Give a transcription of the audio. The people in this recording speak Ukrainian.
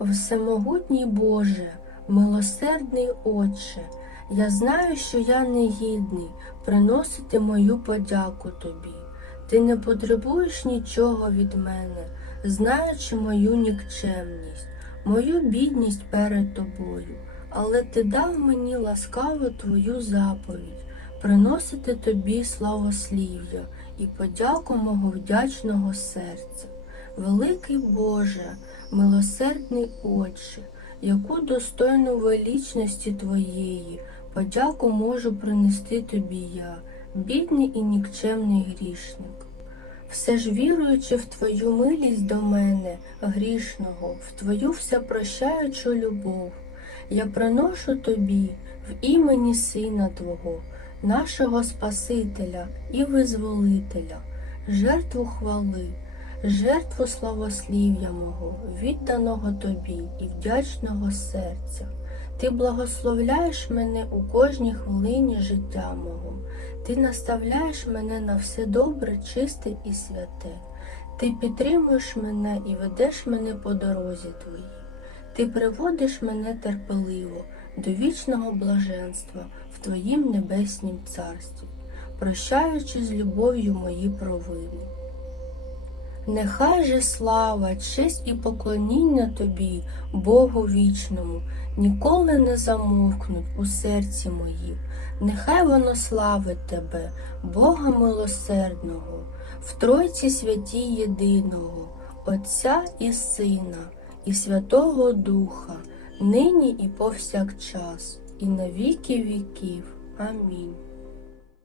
Всемогутній Боже, милосердний Отче, я знаю, що я не гідний приносити мою подяку Тобі. Ти не потребуєш нічого від мене, знаючи мою нікчемність, мою бідність перед тобою, але ти дав мені ласкаво Твою заповідь приносити тобі славослів'я і подяку мого вдячного серця. Великий Боже, милосердний Отче, яку достойну величності Твоєї, подяку можу принести Тобі я, бідний і нікчемний грішник. Все ж віруючи в Твою милість до мене, грішного, в Твою всепрощаючу любов, я приношу Тобі в імені Сина Твого, нашого Спасителя і Визволителя, жертву хвали, жертву славослів'я мого, відданого Тобі і вдячного серця. Ти благословляєш мене у кожній хвилині життя мого. Ти наставляєш мене на все добре, чисте і святе. Ти підтримуєш мене і ведеш мене по дорозі твоїй. Ти приводиш мене терпеливо до вічного блаженства в Твоїм небеснім царстві, прощаючи з любов'ю мої провини. Нехай же слава, честь і поклоніння тобі, Богу вічному, ніколи не замовкнуть у серці моїм. Нехай воно славить тебе, Бога милосердного, в Тройці святій єдиного, Отця і Сина, і Святого Духа, нині і повсякчас, і на віки віків. Амінь.